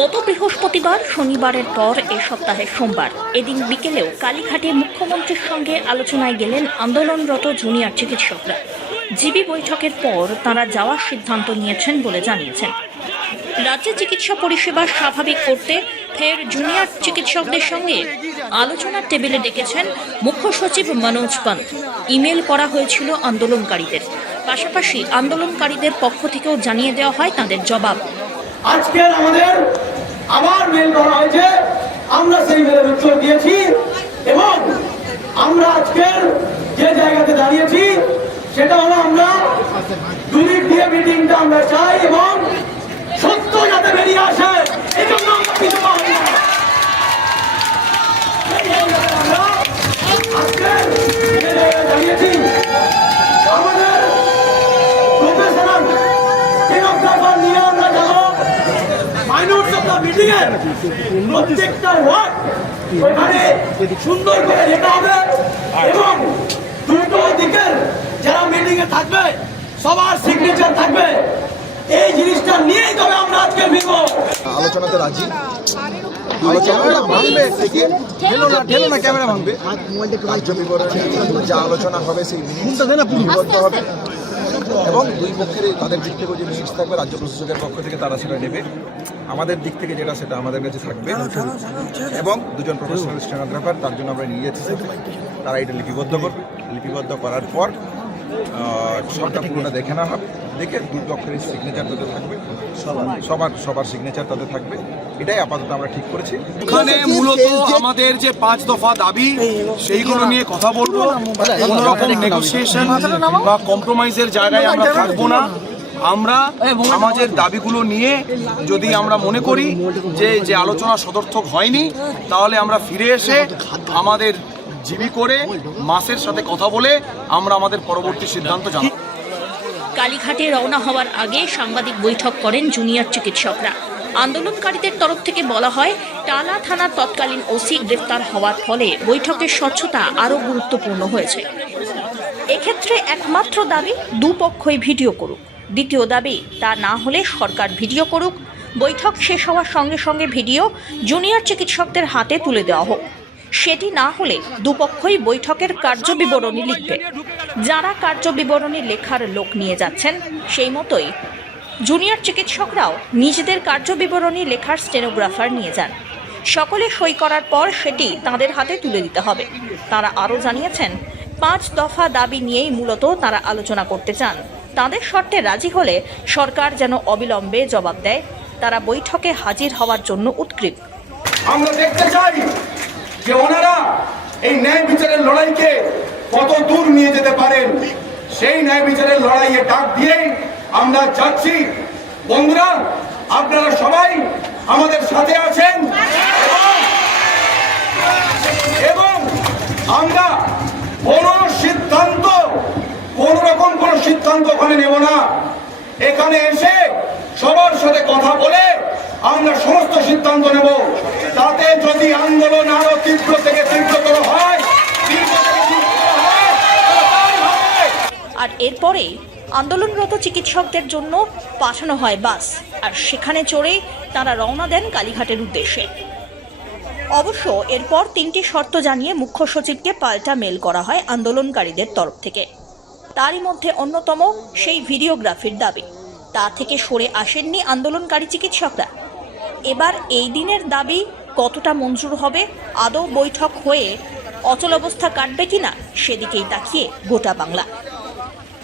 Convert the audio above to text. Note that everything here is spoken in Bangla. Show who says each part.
Speaker 1: গত বৃহস্পতিবার শনিবারের পর এ সপ্তাহের সোমবার। এদিন বিকেলেও কালীঘাটে মুখ্যমন্ত্রীর সঙ্গে আলোচনায় গেলেন আন্দোলনরত জুনিয়র চিকিৎসকরা। জিবি বৈঠকের পর তারা যাওয়ার সিদ্ধান্ত নিয়েছেন বলে জানিয়েছেন। রাজ্যে চিকিৎসা পরিষেবা স্বাভাবিক করতে ফের জুনিয়র চিকিৎসকদের সঙ্গে আলোচনার টেবিলে ডেকেছেন মুখ্য সচিব মনোজ পন্থ। ইমেল করা হয়েছিল আন্দোলনকারীদের। পাশাপাশি আন্দোলনকারীদের পক্ষ থেকেও জানিয়ে দেওয়া হয় তাদের জবাব।
Speaker 2: আজকের আমাদের আবার মেল করা হয়েছে। আমরা সেই মেলের উত্তর দিয়েছি এবং আমরা আজকের যে জায়গাতে দাঁড়িয়েছি, সেটা হলো আমরা দুদিক দিয়ে মিটিংটা আমরা চাই এবং সত্য যাতে বেরিয়ে আসে এই জন্য আমরা মাইনরস অফ দ্য মিটিং এর প্রত্যেকটা ওয়ার্ড ওখানে সুন্দর করে যেতে হবে এবং দুটো দিকের যারা মিটিং এ থাকবে সবার সিগনেচার থাকবে। এই জিনিসটা নিয়েই তবে আমরা আজকে ফিরবো
Speaker 3: আলোচনাতে রাজি? যা আলোচনা হবে সেই লিপিবদ্ধ হবে। এবং দুই পক্ষের তাদের দিক থেকে যে মিনিটস থাকবে, রাজ্য প্রশাসকের পক্ষ থেকে তারা সেটা নেবে। আমাদের দিক থেকে যেটা, সেটা আমাদের কাছে থাকবে। এবং দুজন প্রফেশনাল স্টেনোগ্রাফার তার জন্য আমরা নিয়ে যাচ্ছি। তারা এটা লিপিবদ্ধ করবে। লিপিবদ্ধ করার পর সবটা পুরোটা দেখে না হবে। দেখে দুই পক্ষের সিগনেচার তাদের থাকবে। সবার সবার সিগনেচার তাদের থাকবে। এটাই আপাতত আমরা ঠিক করেছি
Speaker 4: এখানে মূলত আমাদের যে পাঁচ দফা দাবি সেইগুলো নিয়ে কথা বলব কোনো রকম নেগোসিয়েশন বা কম্প্রোমাইজের জায়গায় আমরা থাকব না আমরা সমাজের দাবিগুলো নিয়ে যদি আমরা মনে করি যে যে আলোচনা সদর্থক হয়নি তাহলে আমরা ফিরে এসে আমাদের জিবি করে মাসের সাথে কথা বলে আমরা আমাদের পরবর্তী সিদ্ধান্ত জানাব
Speaker 1: কালীঘাটে রওনা হওয়ার আগে সাংবাদিক বৈঠক করেন জুনিয়র চিকিৎসকরা আন্দোলনকারীদের তরফ থেকে বলা হয়, টালা থানার তৎকালীন ওসি গ্রেফতার হওয়ার ফলে বৈঠকের স্বচ্ছতা আরও গুরুত্বপূর্ণ হয়েছে। এক্ষেত্রে একমাত্র দাবি, দুপক্ষই ভিডিও করুক। দ্বিতীয় দাবি, তা না হলে সরকার ভিডিও করুক। বৈঠক শেষ হওয়ার সঙ্গে সঙ্গে ভিডিও জুনিয়র চিকিৎসকদের হাতে তুলে দেওয়া হোক। সেটি না হলে দুপক্ষই বৈঠকের কার্যবিবরণী লিখবে। যারা কার্যবিবরণী লেখার লোক নিয়ে যাচ্ছেন, সেই মতোই জুনিয়র চিকিৎসকরাও নিজেদের কার্যবিবরণী লেখার স্টেনোগ্রাফার নিয়ে যান। সকলে সই করার পর সেটি তাদের হাতে তুলে দিতে হবে। তারা আরও জানিয়েছেন, পাঁচ দফা দাবি নিয়েই মূলত তারা আলোচনা করতে চান। তাদের শর্তে রাজি হলে সরকার যেন অবিলম্বে জবাব দেয়। তারা বৈঠকে হাজির হওয়ার জন্য উৎকৃত
Speaker 2: আমরা দেখতে চাই যে ওনারা এই ন্যায় বিচারের লড়াইকে কত দূর নিয়ে যেতে পারেন। সেই ন্যায় বিচারের লড়াইয়ে ডাক দিয়েই আমরা যাচ্ছি। বন্ধুরা, আপনারা সবাই আমাদের সাথে আছেন। এবং- আমরা কোন সিদ্ধান্ত, কোন রকম কোন সিদ্ধান্ত ওখানে নেব না। এখানে এসে সবার সাথে কথা বলে আমরা সমস্ত সিদ্ধান্ত নেব। তাতে যদি আন্দোলন আরও তীব্র থেকে তীব্রতর হয়।
Speaker 1: আর এরপরে আন্দোলনরত চিকিৎসকদের জন্য পাঠানো হয় বাস। আর সেখানে চড়ে তারা রওনা দেন কালীঘাটের উদ্দেশ্যে। অবশ্য এরপর তিনটি শর্ত জানিয়ে মুখ্য সচিবকে পাল্টা মেল করা হয় আন্দোলনকারীদের তরফ থেকে। তারই মধ্যে অন্যতম সেই ভিডিওগ্রাফির দাবি, তা থেকে সরে আসেননি আন্দোলনকারী চিকিৎসকরা। এবার এই দিনের দাবি কতটা মঞ্জুর হবে, আদৌ বৈঠক হয়ে অচল অবস্থা কাটবে কিনা, সেদিকেই তাকিয়ে গোটা Bangla.